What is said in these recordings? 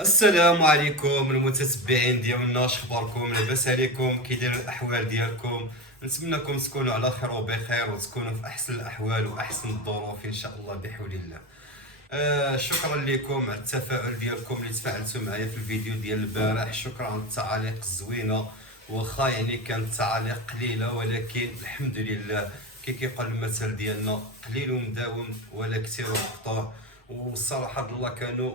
السلام عليكم المتتبعين ديالنا، اخباركم؟ لاباس عليكم؟ كي دايرين الاحوال ديالكم؟ نتمنىكم تكونوا على خير وبخير وتكونوا في احسن الاحوال واحسن الظروف ان شاء الله بحول الله. شكرا لكم على التفاعل ديالكم اللي تفاعلتوا معايا في الفيديو ديال البارح. شكرا على التعاليق الزوينه، واخا يعني كانت تعاليق قليله ولكن الحمد لله. كيقال المثل ديالنا قليل مداوم ولا كثير مقطوع. والصراحه الله كانوا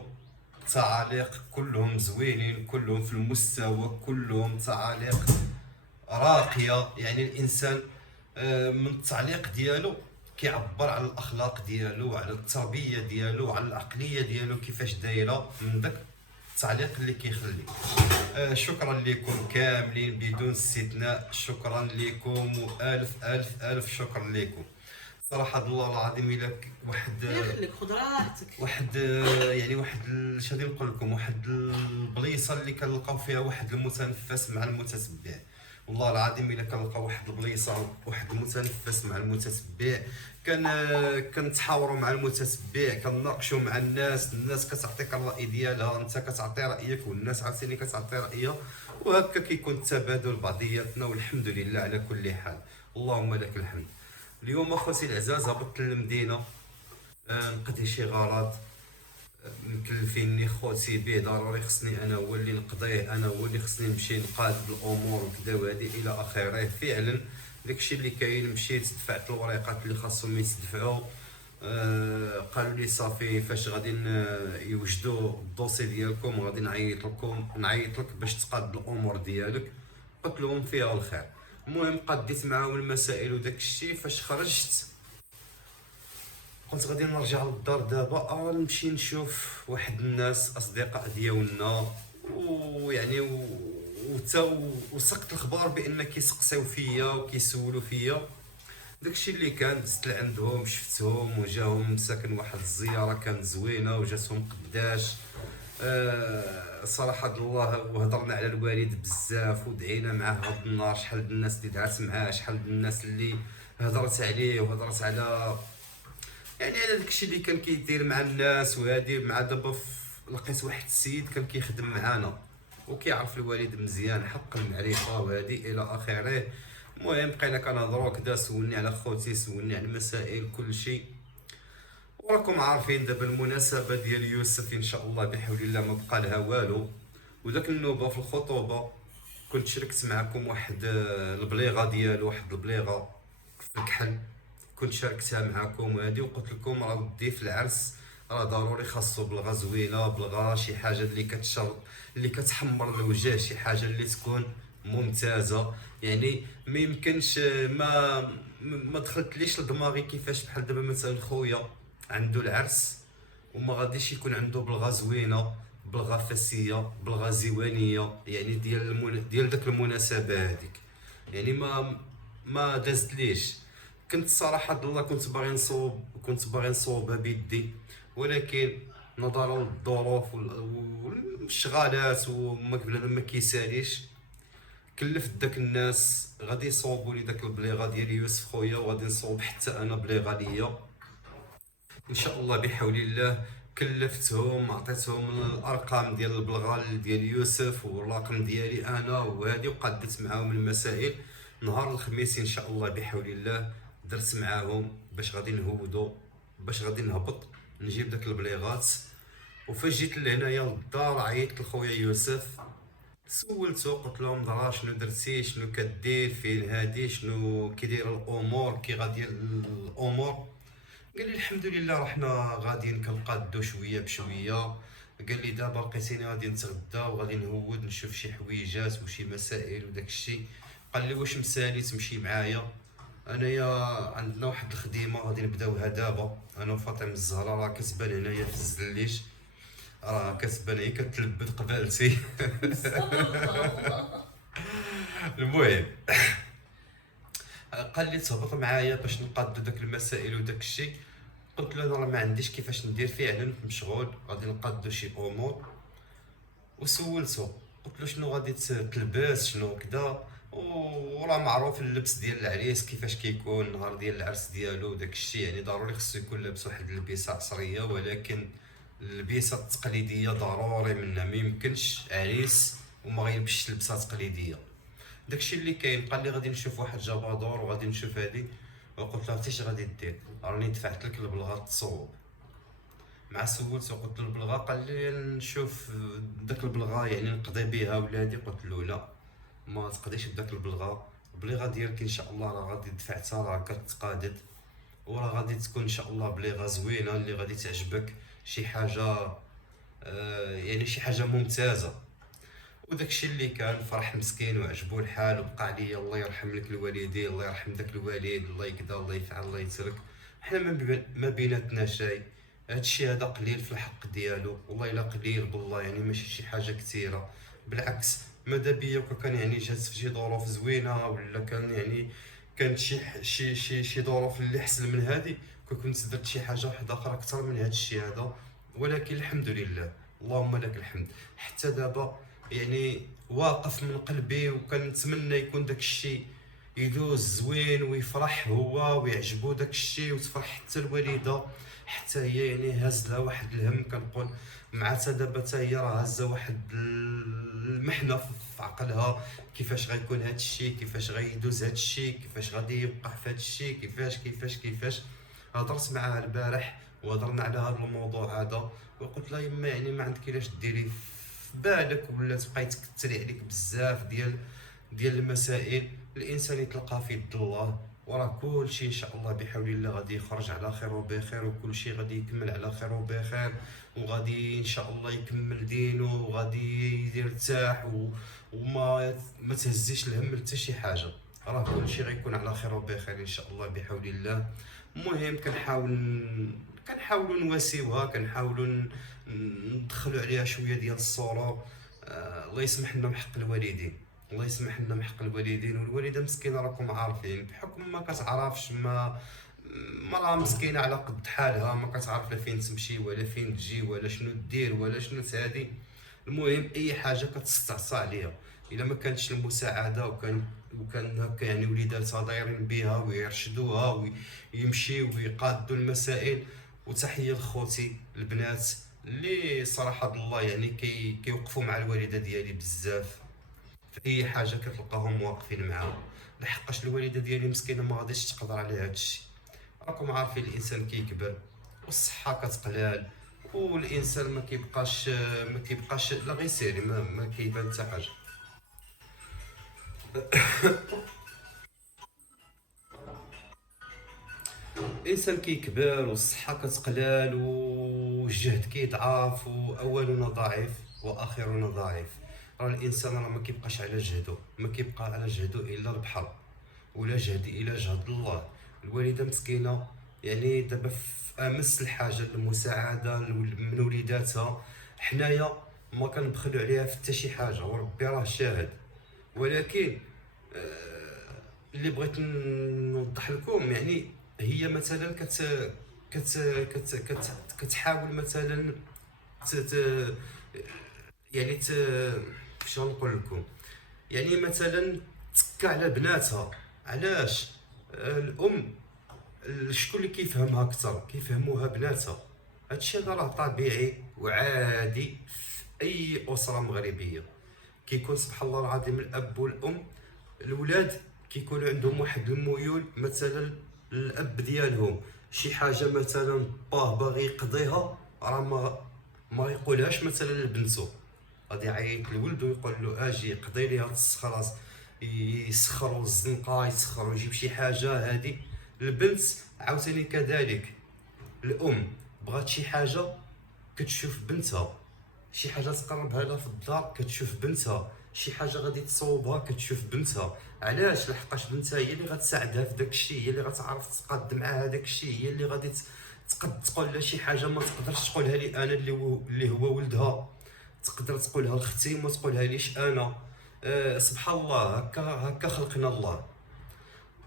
تعاليق كلهم زوينين، كلهم في المستوى، كلهم تعاليق راقية. يعني الإنسان من التعليق ديالو كيعبر على الأخلاق ديالو، على التربية ديالو، على العقلية ديالو كيفاش دايرة من داك التعليق اللي كيخلي. شكرا لكم كاملين بدون استثناء، شكرا لكم والف الف الف شكرا لكم. صراحة الله العظيم إلا واحد يخليك خذ راحتك. واحد يعني واحد اش غادي نقول لكم، واحد البليصه اللي كنلقاو فيها واحد المتنفس مع المتتبع. والله العظيم الا كنلقاو واحد البليصه واحد المتنفس مع المتتبع، كنتحاوروا مع المتتبع، كنناقشوا مع الناس كتعطيك الراي ديالها، انت كتعطي رايك والناس عاوتاني كتعطي رايها، وهكا كيكون التبادل بعضياتنا والحمد لله على كل حال. اللهم لك الحمد. اليوم اخوتي العزاز هبطت للمدينه نقضي شي غرض مكلفيني خوتي به، ضروري خصني انا هو اللي نقضيه، انا هو اللي خصني نمشي نقاد الامور وكذا وهادي الى اخره. فعلا داكشي اللي كاين، مشيت دفعت الوريقات اللي خاصهم يتدفعوا. قالوا لي صافي فاش غادي يوجدوا الدوسي ديالكم غادي نعيط لك باش تقاد الامور ديالك. قلت لهم فيها الخير. المهم قديت معاهم المسائل وداك الشيء. فاش خرجت كنت غادي نرجع للدار دابا، نمشي نشوف واحد الناس اصدقاء ديالنا، ويعني وتا وسقت الخبار بان كيسقسيو فيا وكيسولوا فيا. داكشي اللي كان دزت لعندهم شفتهم وجاهم ساكن واحد الزياره كانت زوينه وجاتهم قداش. صراحه الله، وهضرنا على الوالد بزاف ودعينا معاه هاد النهار. شحال د الناس اللي دعات معاه، شحال د الناس اللي هضرت عليه وهضرت على يعني على داكشي اللي كان كيدير مع الناس وهادي. مع دابا لقيت واحد السيد كان كيخدم معانا وكيعرف الوالد مزيان حق المعرفه وهادي الى اخره. المهم بقينا كنهضروا كدا، سولني على خوتي، سولني على المسائل كل شيء. وراكم عارفين دابا المناسبه ديال يوسف ان شاء الله بحول الله ما بقى لها والو. وداك النوبه في الخطوبه كنت شاركت معكم واحد البليغه ديالو، واحد البليغه في الكحل كنت شاركتها معكم وهادي. وقلت لكم راه ودي في العرس راه ضروري خاصو بلغه زوينه، بلغه شي حاجه اللي كتشر، اللي كتحمر الوجه، شي حاجه اللي تكون ممتازه. يعني ما يمكنش ما دخلتليش لدماغي كيفاش بحال دابا مثلا خويا عنده العرس وما غاديش يكون عنده بلغه زوينه، بلغه فاسيه، بلغه زيوانيه، يعني ديال داك المناسبه هذيك. يعني ما دازت ليش. كنت صراحة الله كنت باغي نصوبها بيدي، ولكن نظرا للظروف والشغالات وما بنادم ما كيساليش، كلفت داك الناس غادي يصوبوا لي داك البليغه ديال يوسف خويا، وغادي نصوب حتى انا بليغه ليا ان شاء الله بحول الله. كلفتهم، عطيتهم الارقام ديال البلغه ديال يوسف والرقم ديالي انا وهادي، وقدت معاهم المسائل. نهار الخميس ان شاء الله بحول الله درت معاهم باش غادي نهودو، باش غادي نهبط نجيب داك البليغات. وفاش جيت لهنايا للدار عيطت لخويا يوسف، سولتو قلت لهم درا شنو درتي، شنو كدير، فين هادي، شنو كيداير الامور، كي غادي الامور. قال لي الحمد لله رحنا غاديين كنقادو شويه بشويه. قال لي دابا لقيتيني غادي نتغدى وغادي نهود نشوف شي حويجات وشي مسائل وداك الشيء. قال لي واش مسالي تمشي معايا؟ انايا عندنا واحد الخديمه غادي نبداوها دابا، انا وفاطمه الزهراء راه كتبان هنايا في الزليش، راه كتبان هي كتلبد قبالتي. المهم قال لي تهبط معايا باش نقاد داك المسائل وداك الشيء. قلت له انا راه ما عنديش كيفاش ندير، فعلا مشغول غادي نقادو شي امور. وسولته قلت له شنو غادي تلبس شنو كذا، وراه معروف اللبس ديال العريس كيفاش كيكون نهار ديال العرس ديالو وداك الشيء، يعني ضروري خصو يكون لابس واحد اللبسه عصريه. ولكن اللبسه التقليديه ضروري منها، ما يمكنش عريس وما غيلبسش لبسه تقليديه. داكشي اللي كاين. قال لي غادي نشوف واحد جابادور وغادي نشوف هادي، وقلت له عرفتي اش غادي دير؟ راني دفعت لك البلغه تصوب. مع سولت وقلت له البلغه، قال لي نشوف داك البلغه يعني نقضي بها ولا هادي. قلت له لا، ما تقضيش بداك البلغه. البلغه ديالك ان شاء الله راه غادي دفعتها، راه كتقادت، وراه غادي تكون ان شاء الله بليغه زوينه اللي غادي تعجبك، شي حاجه يعني شي حاجه ممتازه. وداكشي اللي كان فرح مسكين وعجبو الحال، وبقى عليا الله يرحم لك الوالدين، الله يرحم داك الوالد، الله يكدا، الله يفعل، الله يترك. حنا ما بيناتنا شيء. هادشي هذا قليل في الحق ديالو، والله الا قليل بالله، يعني ماشي شي حاجه كثيره. بالعكس، ماذا بيا كان يعني جات في شي ظروف زوينه، ولا كان يعني كانت شي ظروف اللي احسن من هذه، كنت درت شي حاجه واحده اخرى اكثر من هذا الشيء هذا. ولكن الحمد لله، اللهم لك الحمد. حتى دابا يعني واقف من قلبي، وكنتمنى يكون داك الشيء يدوز زوين ويفرح هو ويعجبو داك الشيء، وتفرح حتى الوالده، حتى هي يعني هاز لها واحد الهم. كنقول مع حتى دابا حتى هي راه هازه واحد المحنه في عقلها، كيفاش غيكون هاد الشيء، كيفاش غيدوز هاد الشيء، كيفاش غادي يوقع في هاد الشيء، كيفاش. هضرت معاها البارح وهضرنا على هذا الموضوع هذا، وقلت لها يما يعني ما عندك علاش ديري في بالك ولا تبقاي تكثري عليك بزاف ديال المسائل. الانسان يتلقى في يد الله، وراه كل شيء ان شاء الله بحول الله غادي يخرج على خير وبخير، وكل شيء غادي يكمل على خير وبخير، وغادي ان شاء الله يكمل دينه، وغادي يرتاح وما تهزيش الهم لتا شي حاجه. راه كل شيء غيكون على خير وبخير ان شاء الله بحول الله. المهم كنحاولوا نواسيوها، كنحاولوا ندخلوا عليها شويه ديال السرور. الله يسمح لنا بحق الوالدين، الله يسمح لنا بحق الوالدين. والوالده مسكينه راكم عارفين، بحكم ما كتعرفش، ما راه مسكينه على قد حالها، ما كتعرف لا فين تمشي ولا فين تجي ولا شنو دير ولا شنو تهادي. المهم اي حاجه كتستعصى عليها. الا ما كانتش المساعده وكان هكا يعني وليداتها دايرين بها ويرشدوها ويمشيو ويقادوا المسائل. وتحيه لخوتي البنات اللي صراحه الله يعني كيوقفوا مع الوالده ديالي بزاف في اي حاجه، كتلقاهم واقفين معاها. لحقاش الوالده ديالي مسكينه ما غاديش تقدر على هذا الشيء. راكم عارفين الانسان كيكبر والصحه كتقلال، والانسان ما كيبقاش لا غير سيري، ما كيبان حتى حاجه. الانسان كيكبر والصحه كتقلال والجهد كيضعف، واولنا ضعيف واخرنا ضعيف. راه الانسان راه ما كيبقاش على جهده، ما كيبقى على جهده الا البحر، ولا جهد الا جهد الله. الوالده مسكينه يعني دابا في امس الحاجه للمساعده من وليداتها. حنايا ما كنبخلوا عليها في حتى شي حاجه، وربي راه شاهد. ولكن اللي بغيت نوضح لكم يعني، هي مثلا كت كتحاول مثلا ت... ت... يعني كيفاش غنقول لكم، يعني مثلا تكا على بناتها. علاش؟ الام شكون اللي كيفهمها اكثر؟ كيفهموها بناتها. هادشي هذا راه طبيعي وعادي في اي اسره مغربيه. كيكون سبحان الله العظيم الاب والام، الولاد كيكونوا عندهم واحد الميول مثلا الاب ديالهم، شي حاجه مثلا باه باغي يقضيها، راه ما يقولهاش مثلا لبنته، غادي يعيط لولده ويقول له اجي قضي لي هاد الصخره، يسخروا الزنقه، يسخروا يجيب شي حاجه هادي. البنت عاوتاني كذلك، الام بغات شي حاجه كتشوف بنتها، شي حاجه تقربها لها في الدار كتشوف بنتها، شي حاجه غادي تصوبها كتشوف بنتها. علاش؟ لحقاش بنتها هي اللي غتساعدها في داك الشيء، هي اللي غتعرف تقاد معاها داك الشيء، هي اللي غادي تقد تقول لها شي حاجه ما تقدرش تقولها لي انا اللي هو ولدها، تقدر تقولها لختي وما تقولها ليش انا. سبحان الله، هكا خلقنا الله.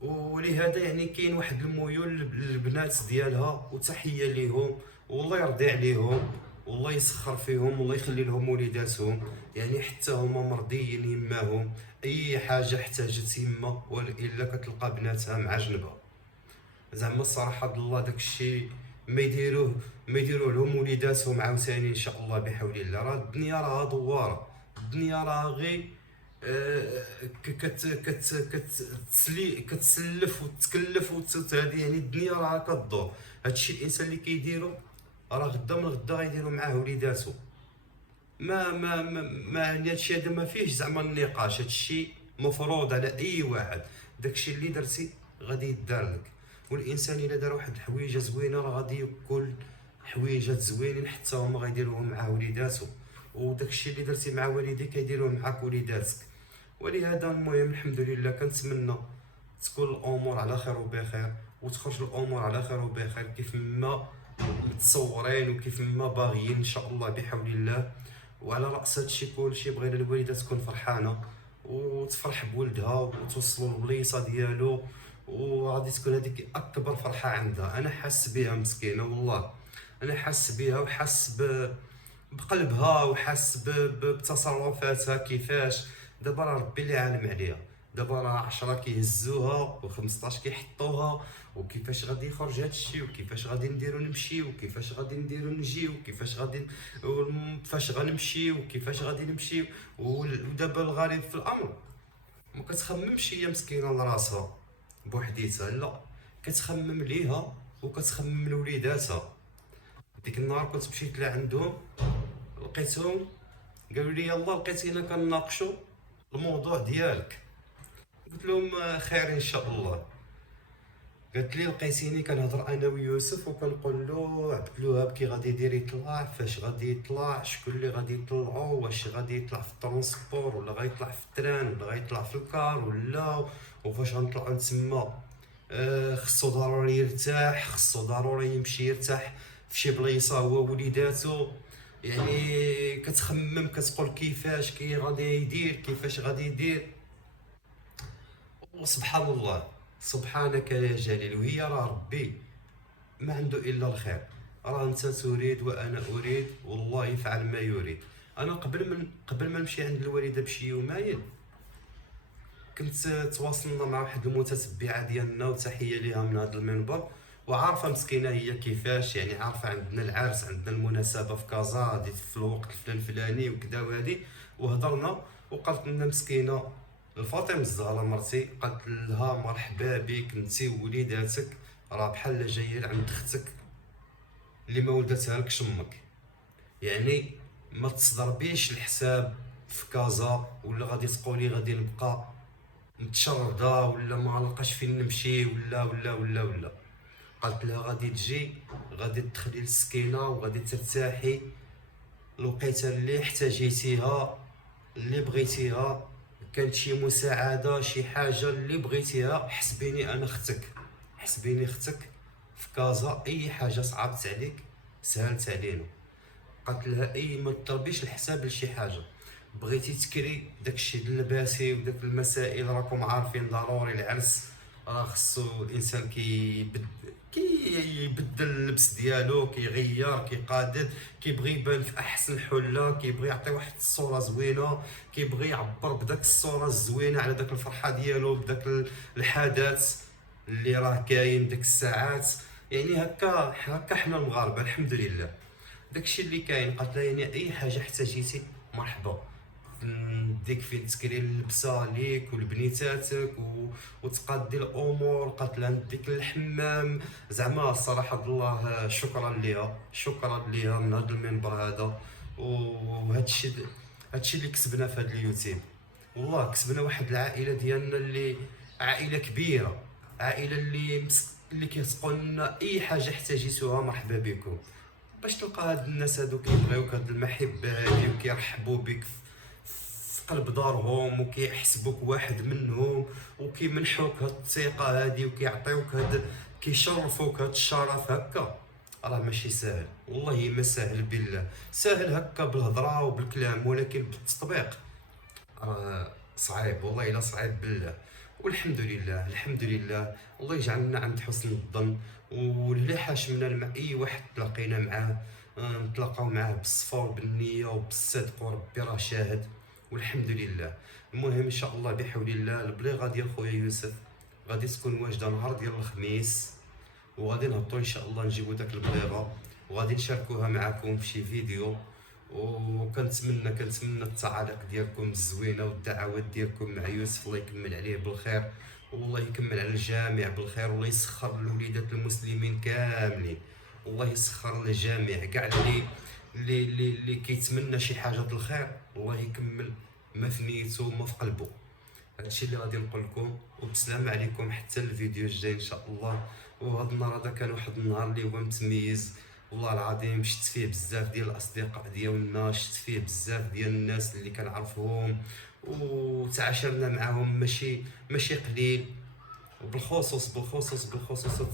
ولهذا يعني كاين واحد الميول للبنات ديالها، وتحيه ليهم، والله يرضي عليهم، والله يسخر فيهم، والله يخلي لهم وليداتهم، يعني حتى هما مرضيين يماهم. اي حاجه احتاجت يما والا كتلقى بناتها مع جنبها. زعما الصراحه الله داك الشيء ما يديروه لهم وليداتهم عاوتاني ان شاء الله بحول الله. راه الدنيا راه دواره، الدنيا راه غير كتسلف وتتكلف هذه، يعني الدنيا راه كدور. هادشي الانسان اللي كيديرو راه غدا من غدا غيديرو معاه وليداتو. يعني هادشي هذا ما فيهش زعما النقاش، هادشي مفروض على اي واحد. داكشي اللي درتي غادي يدار لك، والانسان الا دار واحد الحويجه زوينه راه غادي ياكل حويجات زوينين حتى هما غيديروهم مع وليداتو، وداكشي اللي درتي مع والديك يديروه معاك وليداتك. ولهذا المهم الحمد لله كنتمنى تكون الامور على خير وبخير، وتخرج الامور على خير وبخير كيف ما متصورين وكيف ما باغيين ان شاء الله بحول الله. وعلى راس هادشي كلشي بغينا الوالده تكون فرحانه وتفرح بولدها وتوصلوا البليصه ديالو، وغادي تكون هذيك اكبر فرحه عندها. انا حاس بها مسكينه والله، انا حاس بها وحاس بقلبها وحاس بتصرفاتها كيفاش. دابا راه ربي اللي عالم عليها، دابا راه 10 كيهزوها و15 كيحطوها، وكيفاش غادي يخرج هادشي وكيفاش غادي نديرو نمشي وكيفاش غادي نديرو نجي وكيفاش غادي فاش غنمشي وكيفاش غادي نمشي. ودابا الغريب في الامر ما كتخممش هي مسكينه لراسها بوحديتها، لا كتخمم ليها وكتخمم لوليداتها. ديك النهار كنت مشيت لعندهم لقيتهم قالوا لي يلا لقيتينا كنناقشوا الموضوع ديالك. قلت لهم خير ان شاء الله. قالت لي لقيتيني كنهضر انا ويوسف وكنقول له عبد الوهاب كي غادي يدير يطلع، فاش غادي يطلع، شكون اللي غادي يطلعو، واش غادي يطلع في الترونسبور ولا غيطلع في التران ولا غيطلع في الكار ولا، وفاش غنطلعو تما. خصو ضروري يرتاح، خصو ضروري يمشي يرتاح في شي بليصه هو وليداتو. يعني كتخمم كتقول كيفاش كي غادي يدير، كيفاش غادي يدير. وسبحان الله، سبحانك يا جليل. وهي راه ربي ما عنده الا الخير، راه انت تريد وانا اريد والله يفعل ما يريد. انا قبل ما نمشي عند الوالده بشي يومين كنت تواصلنا مع واحد المتتبعه ديالنا وتحيه ليها من هذا المنبر، وعارفه مسكينه هي كيفاش، يعني عارفه عندنا العرس عندنا المناسبه في كازا غادي في الوقت الفلاني وكذا وهذه. وهضرنا وقالت لنا مسكينه الفاطمه الزهراء مرتي، قالت لها مرحبا بك انت ووليداتك، راه بحال جايه عند اختك اللي ما ولدتها لكش امك. يعني ما تصدربيش الحساب في كازا ولا غادي تقولي غادي نبقى متشرده ولا ما لقاش فين نمشي ولا. قالت لها غادي تجي غادي تدخلي للسكينه وغادي ترتاحي الوقيته اللي احتاجيتيها اللي بغيتيها، كانت شي مساعده شي حاجه اللي بغيتيها حسبيني انا اختك، حسبيني اختك في كازا. اي حاجه صعبت عليك سهلت علينا. قالت لها اي ما تضربيش الحساب لشي حاجه، بغيتي تكري داكشي اللباسي وداك المسائل راكم عارفين ضروري العرس راه خصو الانسان كيبدل اللبس ديالو، كيغير كيقادد، كيبغي يبان في احسن حله، كيبغي يعطي واحد الصوره زوينه، كيبغي يعبر بداك الصوره الزوينه على داك الفرحه ديالو بداك الحدث اللي راه كاين ديك الساعات. يعني هكا حنا المغاربه الحمد لله داكشي اللي كاين. قالت لها يعني اي حاجه احتاجيتي مرحبا، نديك فين تسكري اللبسه ليك ولبنيتاتك وتقادي الامور. قالت لها نديك للحمام. زعما الصراحه الله شكرا ليها من هذا المنبر هذا. وهادشي اللي كسبنا في هذا اليوتيوب، والله كسبنا واحد العائله ديالنا اللي عائله كبيره، عائله اللي كيتقول لنا اي حاجه احتاجيتوها مرحبا بكم. باش تلقى هاد الناس هادو كيبغيوك، هاد المحبه هادي وكيرحبوا بك في قلب دارهم وكيحسبوك واحد منهم وكيمنحوك هاد الثقه هادي وكيعطيوك هاد كيشرفوك هاد الشرف هكا. راه ماشي ساهل والله، ما ساهل بالله. ساهل هكا بالهضره وبالكلام، ولكن بالتطبيق راه صعيب والله الا صعيب بالله. والحمد لله الحمد لله، الله يجعلنا عند حسن الظن. واللي حاشمنا مع اي واحد تلاقينا معاه نتلاقاو معاه بالصفا وبالنيه وبالصدق، وربي راه شاهد. والحمد لله. المهم ان شاء الله بحول الله البليغه ديال خويا يوسف غادي تكون واجده نهار ديال الخميس، وغادي نهبطوا ان شاء الله نجيبوا داك البليغه وغادي نشاركوها معكم في شي فيديو. كنتمنى التعاليق ديالكم الزوينه والدعوات ديالكم مع يوسف، الله يكمل عليه بالخير، والله يكمل على الجميع بالخير، والله يسخر الوليدات المسلمين كاملين، والله يسخر الجميع كاع اللي كيتمنى شي حاجه الخير، الله يكمل ما في نيته وما في قلبه. هادشي اللي غادي نقول لكم، وبسلام عليكم حتى الفيديو الجاي ان شاء الله. وهذا النهار هذا كان واحد النهار اللي هو متميز، والله العظيم شفت فيه بزاف ديال الاصدقاء ديالنا، شفت فيه بزاف ديال الناس اللي كنعرفهم وتعاشرنا معاهم ماشي قليل. وبالخصوص هاد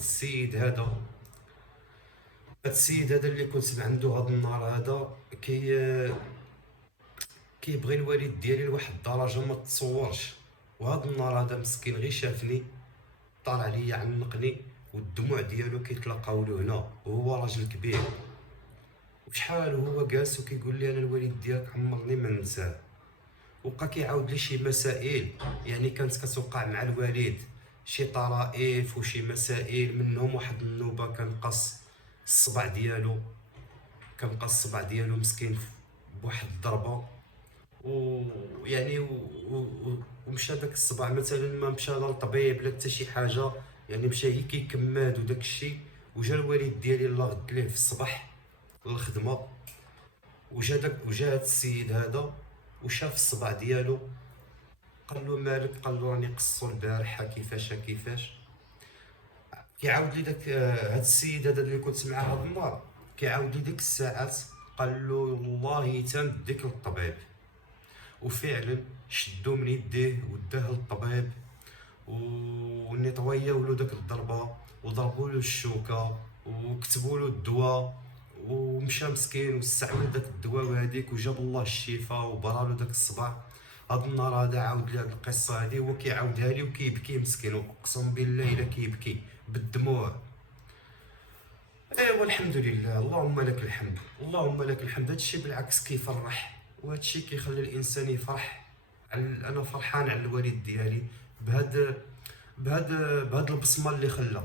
السيد هذا اللي كنت عنده هذا النهار هذا كيبغي الوالد ديالي لواحد الدرجه ما تصورش. وهذا النهار هذا مسكين غير شافني طالع عليا عنقني والدموع ديالو كيتلاقاو له هنا، وهو راجل كبير وشحال وهو جالس وكيقول لي انا الوالد ديالك عمرني ما ننساه. وبقى كيعاود لي شي مسائل يعني كانت كتوقع مع الوالد، شي طرائف وشي مسائل، منهم واحد النوبه كان قص الصبع ديالو مسكين بواحد الضربه، ويعني ومشى داك الصبع مثلا ما مشى لا للطبيب لا حتى شي حاجه، يعني مشى هي كيكماد وداك الشيء. وجا الوالد ديالي الله غد ليه في الصباح للخدمه، وجا هاد السيد هذا وشاف الصبع ديالو، قال له مالك؟ قال له راني قصو البارحه كيفاش. كيعاود لي داك هاد السيد هذا اللي كنت معاه هاد النهار، كيعاود لي ديك الساعات قال له والله تنديك للطبيب. وفعلا شدو من يديه وداه للطبيب، ونيطوياو له داك الضربه وضربوا له الشوكه وكتبوا له الدواء، ومشى مسكين واستعمل داك الدواء وهذيك وجاب الله الشفاء وبرا له داك الصباع. هاد النهار هذا عاود لي هاد القصه هادي هو كيعاودها لي وكيبكي مسكين، واقسم بالله الا كيبكي بالدموع. ايوا الحمد لله، اللهم لك الحمد، اللهم لك الحمد. هادشي بالعكس كيفرح، وهادشي كيخلي الانسان يفرح. انا فرحان على الوالد ديالي بهاد البصمه اللي خلى،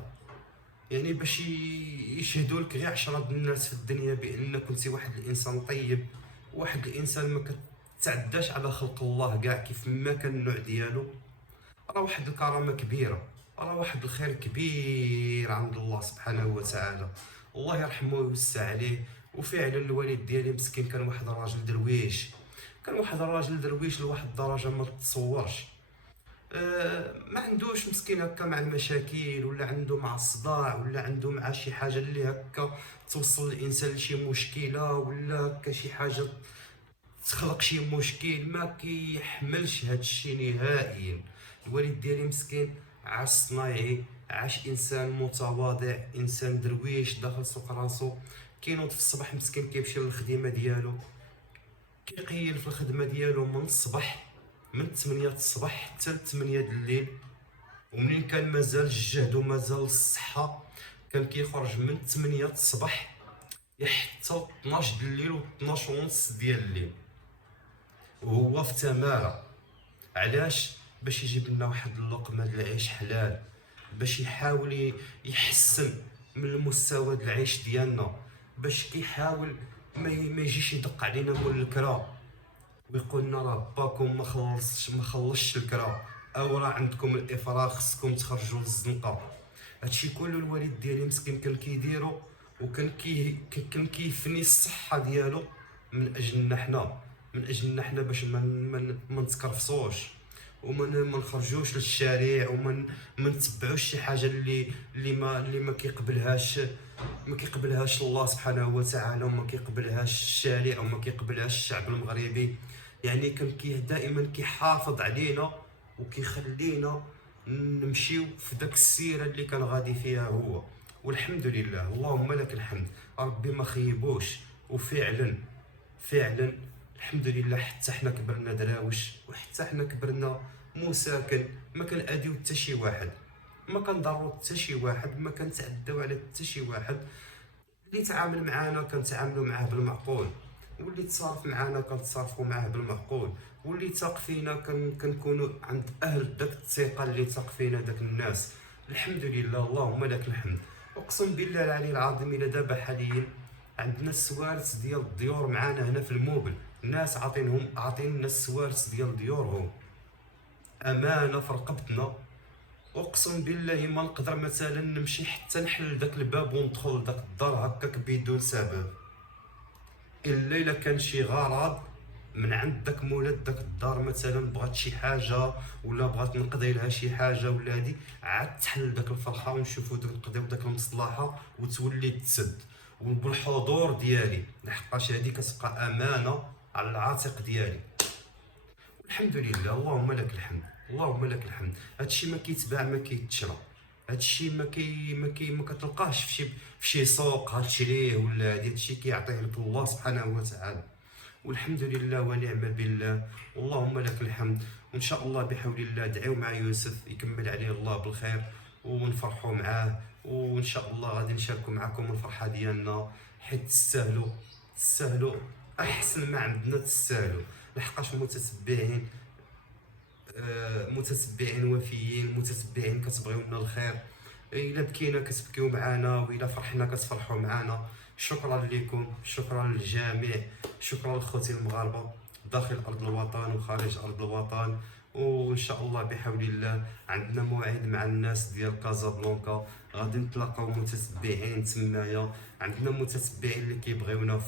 يعني باش يشهدوا لك غير 10 الناس في الدنيا بان كنتي واحد الانسان طيب، واحد الانسان ما كتعداش على خلق الله كاع كيف ما كان النوع ديالو. راه واحد الكرامه كبيره، راه واحد الخير كبير عند الله سبحانه وتعالى، الله يرحمه ويوسع عليه. وفعلا الوالد ديالي مسكين كان واحد الراجل درويش، لواحد الدرجه ما تتصورش. ما عندوش مسكين هكا مع المشاكل، ولا عنده مع الصداع، ولا عنده مع شي حاجه اللي هكا توصل الانسان لشي مشكله، ولا هكا شي حاجه تخلق شي مشكل، ما كيحملش هاد الشيء نهائيا. الوالد ديالي مسكين عاش صنايعي، عاش انسان متواضع، انسان درويش داخل سوق راسو. كينوض في الصباح مسكين كيمشي للخدمه ديالو، كيقيل في الخدمه ديالو من الصباح، من 8 الصباح حتى 8 الليل. ومنين كان مازال الجهد ومازال الصحه كان كيخرج من 8 الصباح حتى 12 الليل و 12 ونص ديال الليل وهو في تماره. علاش؟ باش يجيب لنا واحد اللقمه د العيش حلال، باش يحاول يحسن من المستوى د العيش ديالنا، باش كيحاول ما يجيش يدق علينا مول الكرا ويقول لنا راه باكم ما خلصش الكرا، او راه عندكم الافراغ خصكم تخرجوا للزنقه. هادشي كله الوالد ديالي مسكين كان كيديرو، وكان كان كيفني الصحه ديالو من اجلنا حنا باش ما نتكرفصوش وما نخرجوش للشارع ما نتبعوش شي حاجه اللي ما كيقبلهاش الله سبحانه وتعالى، وما كيقبلهاش الشارع، وما كيقبلهاش الشعب المغربي. يعني كان دائما كيحافظ علينا وكيخلينا نمشيو في داك السيره اللي كان غادي فيها هو. والحمد لله، اللهم لك الحمد، ربي ما خيبوش. وفعلا الحمد لله حتى حنا كبرنا دراوش، وحتى حنا كبرنا مساكن، ما كنأذيو حتى شي واحد، ما كنضرو حتى شي واحد، ما كنتعداو على حتى شي واحد. اللي تعامل معانا كنتعاملوا معاه بالمعقول، واللي تصارف معانا كنتصارفوا معاه بالمعقول، واللي تاق فينا كنكونوا عند اهل داك الثقه اللي تاق فينا داك الناس. الحمد لله، اللهم لك الحمد. اقسم بالله العلي العظيم الا دابا حاليا عندنا السوارت ديال الديور معانا هنا في الموبل، الناس عاطين الناس السوارت ديال ديورهم امانه في رقبتنا. اقسم بالله ما نقدر مثلا نمشي حتى نحل داك الباب وندخل لداك الدار هكاك بدون سبب، الا الا كان شي غرض من عند داك مولات داك الدار، مثلا بغات شي حاجه ولا بغات نقضي لها شي حاجه ولا هادي، عاد تحل داك الفرحه ونشوفوا نقضيو داك المصلحه وتولي تسد وبالحضور ديالي، لحقاش هادي كتبقى امانه على العاتق ديالي. الحمد لله، اللهم لك الحمد، اللهم لك الحمد. هادشي ما كيتباع ما كيتشرى، هادشي ما كتلقاهش في شي سوق غتشريه ولا هادشي كيعطيه لك الله سبحانه وتعالى. والحمد لله ونعم بالله، اللهم لك الحمد. وان شاء الله بحول الله دعيو مع يوسف يكمل عليه الله بالخير ونفرحوا معاه، وان شاء الله غادي نشاركوا معكم الفرحه ديالنا، حيت تستاهلوا احسن ما عندنا، تستاهلوا لحقاش متتبعين وفيين، متتبعين كتبغيو لنا الخير، الا بكينا كتبكيو معنا والا فرحنا كتفرحوا معنا. شكرا لكم، شكرا للجميع، شكرا لخوتي المغاربه داخل ارض الوطن وخارج ارض الوطن. وان شاء الله بحول الله عندنا موعد مع الناس ديال كازابلانكا، غادي نتلاقاو متتبعين تمايا، عندنا متتبعين اللي كيبغيونا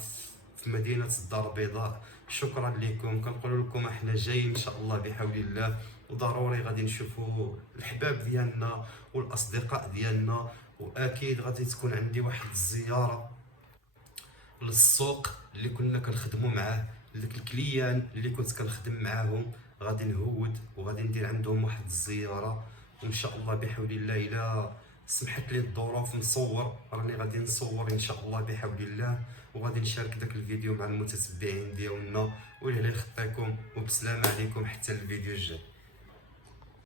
في مدينه الدار البيضاء. شكرا لكم، كنقول لكم احنا جايين ان شاء الله بحول الله، وضروري غادي نشوفوا الحباب ديالنا والاصدقاء ديالنا، واكيد غادي تكون عندي واحد الزياره للسوق اللي كنا كنخدموا معاه، داك الكليان اللي كنت كنخدم معاهم غادي نهود وغادي ندير عندهم واحد الزياره، وان شاء الله بحول الله الا سمحت لي الظروف نصور، راني غادي نصور ان شاء الله بحول الله، وغادي نشارك داك الفيديو مع المتتبعين ديالنا. والله يخطيكم وبسلامه عليكم حتى الفيديو الجاي.